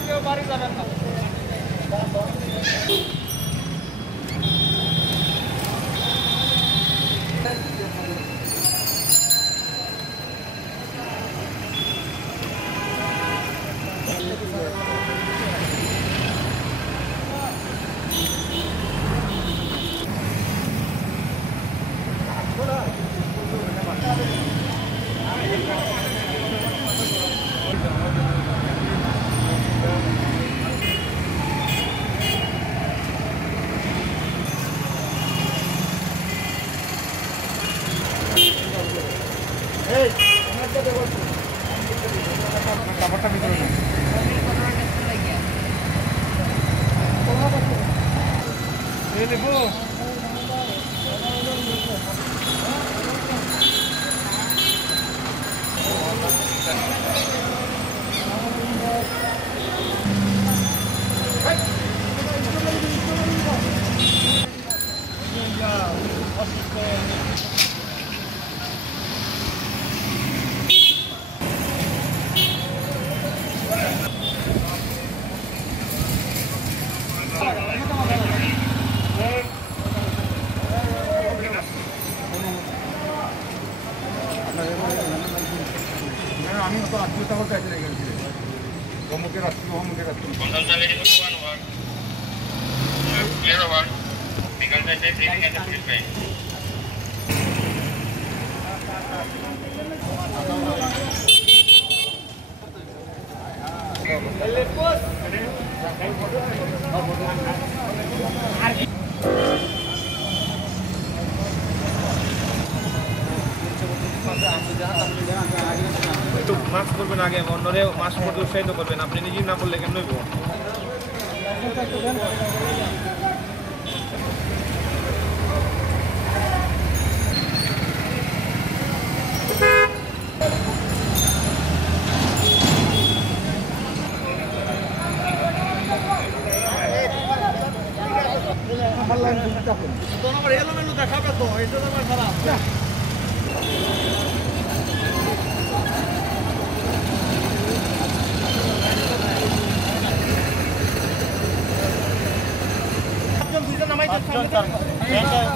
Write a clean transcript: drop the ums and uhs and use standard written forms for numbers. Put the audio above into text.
কেউ বাড়ি যাবেন না। কাপড়টা ভিতরে নেই নেবো আমি তো আত্মীয়তা করতে আছি না অমুকের আত্মীয় অমুকের আত্মীয় একটু মাস্ক করবেন আগে অন্যরে মাস্ক করতে উৎসাহিত করবেন আপনি নিজেই না করলে কেন নইব দেখাবে তো এটা তো খারাপ ব্যাংকের